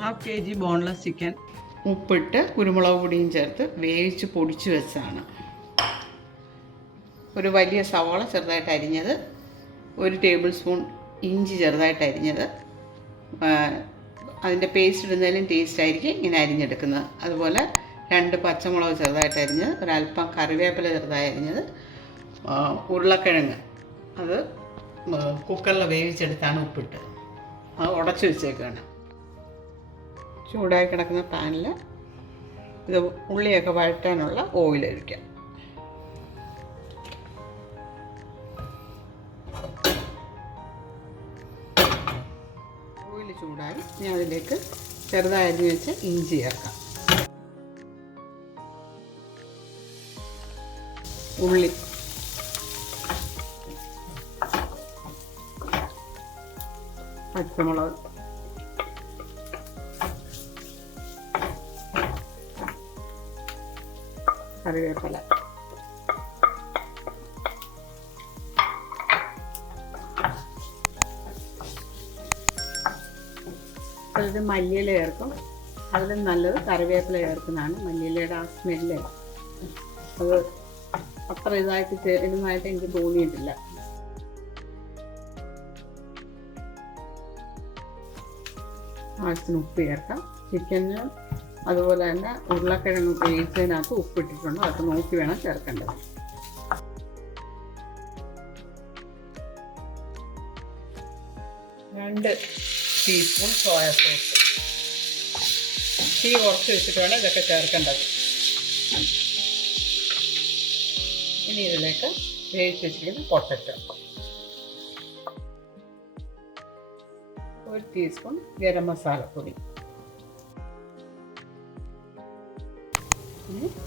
Half kg boneless chicken ഉപ്പിട്ട് കുരുമുളക് പൊടിയും ചേർത്ത് വേവിച്ച് പൊടിച്ച് വെച്ചതാണ്. ഒരു വലിയ സവാള ചെറുതായിട്ട് അരിഞ്ഞത്, 1 ടേബിൾ സ്പൂൺ ഇഞ്ചി ചെറുതായിട്ട് അരിഞ്ഞത്. അതിൻ്റെ പേസ്റ്റ് ഇടുന്നതിലും ടേസ്റ്റ് ആയിരിക്കും ഇങ്ങനെ അരിഞ്ഞെടുക്കുന്നത്. അതുപോലെ 2 പച്ചമുളക് ചെറുതായിട്ട് അരിഞ്ഞത്, ഒരല്പം കറിവേപ്പില ചെറുതായി അരിഞ്ഞത്, ഉരുളക്കിഴങ്ങ് അത് കുക്കറിൽ വേവിച്ചെടുത്താണ് ഉപ്പിട്ട് അത് ഉടച്ച് വെച്ചേക്കാണ്. ചൂടായി കിടക്കുന്ന പാനിൽ ഇത് ഉള്ളിയൊക്കെ വഴറ്റാനുള്ള ഓയിൽ ഒഴിക്കാം. ഓയിൽ ചൂടായി ഞാൻ അതിലേക്ക് ചെറുതായി അരിഞ്ഞ് വെച്ച് ഇഞ്ചി ചേർക്കാം. ഉള്ളി, പച്ചമുളക്, കറിവേപ്പില, അതിൽ മല്ലിയില ചേർക്കും. അതിലും നല്ലത് കറിവേപ്പില ചേർക്കുന്നതാണ്. മല്ലിയിലയുടെ ആ സ്മെല്ല് അത് അത്ര ഇടുന്നതായിട്ട് എനിക്ക് തോന്നിയിട്ടില്ല. ആവശ്യത്തിന് ഉപ്പ് ചേർക്കാം. ചിക്കന് അതുപോലെ തന്നെ ഉരുളക്കിഴങ്ങ് വേവിച്ചതിനകത്ത് ഉപ്പിട്ടിട്ടുണ്ട്. അതൊക്കെ നോക്കി വേണം ചേർക്കേണ്ടത്. രണ്ട് ടീസ്പൂൺ സോയാ സോസ്. തീ കുറച്ച് വെച്ചിട്ട് വേണം ഇതൊക്കെ ചേർക്കേണ്ടത്. ഇനി ഇതിലേക്ക് വേവിച്ച് വെച്ചിരിക്കുന്ന പൊട്ടറ്റോ, 1 ടീസ്പൂൺ ഗരം മസാലപ്പൊടി,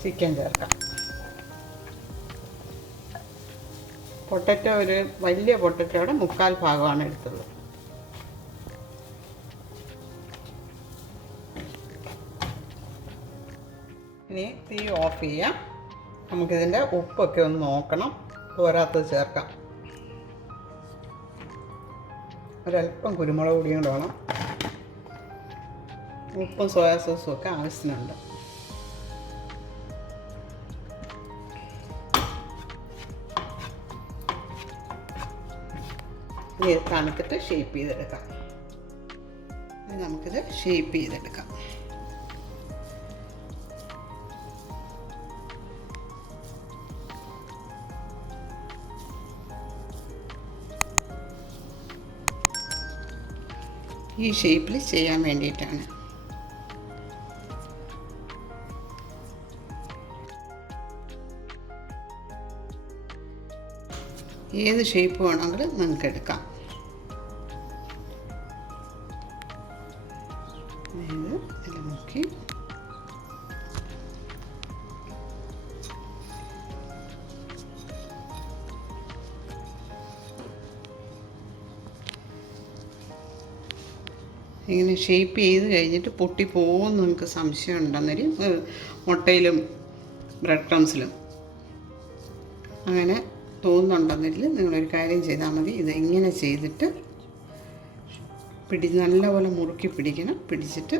ചിക്കൻ ചേർക്കാം. പൊട്ടറ്റോ ഒരു വലിയ പൊട്ടറ്റോയുടെ 1/4 ഭാഗമാണ് എടുത്തുള്ളത്. ഇനി തീ ഓഫ് ചെയ്യാം. നമുക്കിതിൻ്റെ ഉപ്പൊക്കെ ഒന്ന് നോക്കണം, പോരാത്തത് ചേർക്കാം. ഒരല്പം കുരുമുളക് പൊടിയും കൂടെ വേണം. ഉപ്പും സോയാ സോസും ഒക്കെ ആവശ്യത്തിനുണ്ട്. ഇനി തണുത്തിട്ട് ഷേപ്പ് ചെയ്തെടുക്കാം. നമുക്കിത് ഷേപ്പ് ചെയ്തെടുക്കാം. ഈ ഷേപ്പിൽ ചെയ്യാൻ വേണ്ടിയിട്ടാണ്. ഏത് ഷേപ്പ് വേണമെങ്കിലും നിങ്ങൾക്ക് എടുക്കാം. ഇത് നോക്കി ഇങ്ങനെ ഷേപ്പ് ചെയ്ത് കഴിഞ്ഞിട്ട് പൊട്ടിപ്പോകുമെന്ന് നിങ്ങൾക്ക് സംശയം ഉണ്ടെന്നൊരു മുട്ടയിലും ബ്രെഡ് ക്രംസിലും അങ്ങനെ തോന്നുന്നുണ്ടെന്നില്ല, നിങ്ങളൊരു കാര്യം ചെയ്താൽ മതി. ഇത് ഇങ്ങനെ ചെയ്തിട്ട് നല്ലപോലെ മുറുക്കി പിടിക്കണം. പിടിച്ചിട്ട്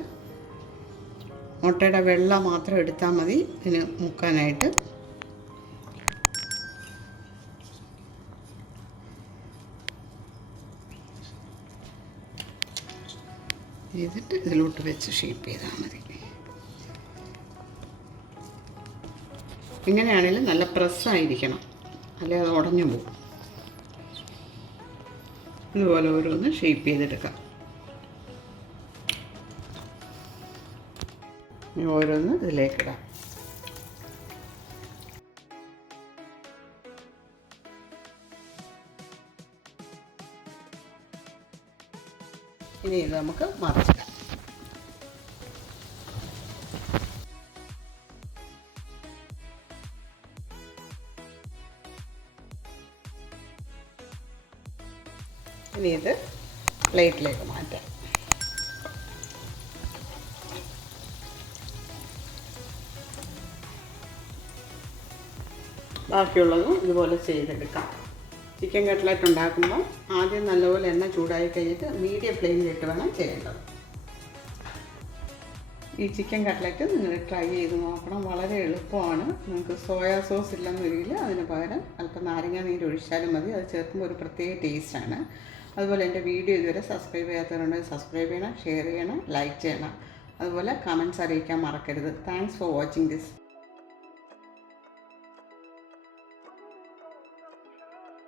മുട്ടയുടെ വെള്ള മാത്രം എടുത്താൽ മതി ഇതിന് മുക്കാനായിട്ട്. ചെയ്തിട്ട് ഇതിലോട്ട് വെച്ച് ഷേപ്പ് ചെയ്താൽ മതി. ഇങ്ങനെയാണെങ്കിലും നല്ല പ്രസ്സായിരിക്കണം, അല്ലെ അത് ഉടഞ്ഞു പോകും. ഇതുപോലെ ഓരോന്ന് ഷേപ്പ് ചെയ്തെടുക്കാം. ഓരോന്ന് ഇതിലേക്കിടാം. ഇനി ഇത് നമുക്ക് മറിച്ചിടാം. ഇനി ഇത് പ്ലേറ്റിലേക്ക് മാറ്റാം. ബാക്കിയുള്ളതും ഇതുപോലെ ചെയ്തെടുക്കാം. ചിക്കൻ കട്ട്ലറ്റ് ഉണ്ടാക്കുമ്പോൾ ആദ്യം നല്ലപോലെ എണ്ണ ചൂടായി കഴിഞ്ഞിട്ട് മീഡിയം ഫ്ലെയിമിലിട്ട് വേണം ചെയ്യേണ്ടത്. ഈ ചിക്കൻ കട്ട്ലറ്റ് നിങ്ങൾ ട്രൈ ചെയ്ത് നോക്കണം. വളരെ എളുപ്പമാണ്. നിങ്ങൾക്ക് സോയാ സോസ് ഇല്ലെന്നൊരിക്കൽ അതിന് പകരം അല്പം നാരങ്ങ നീര് ഒഴിച്ചാലും മതി. അത് ചേർക്കുമ്പോൾ ഒരു പ്രത്യേക ടേസ്റ്റാണ്. അതുപോലെ എൻ്റെ വീഡിയോ ഇതുവരെ സബ്സ്ക്രൈബ് ചെയ്യാത്തവരുണ്ടെങ്കിൽ സബ്സ്ക്രൈബ് ചെയ്യണം, ഷെയർ ചെയ്യണം, ലൈക്ക് ചെയ്യണം. അതുപോലെ കമൻറ്റ്സ് അറിയിക്കാൻ മറക്കരുത്. Thanks for watching this.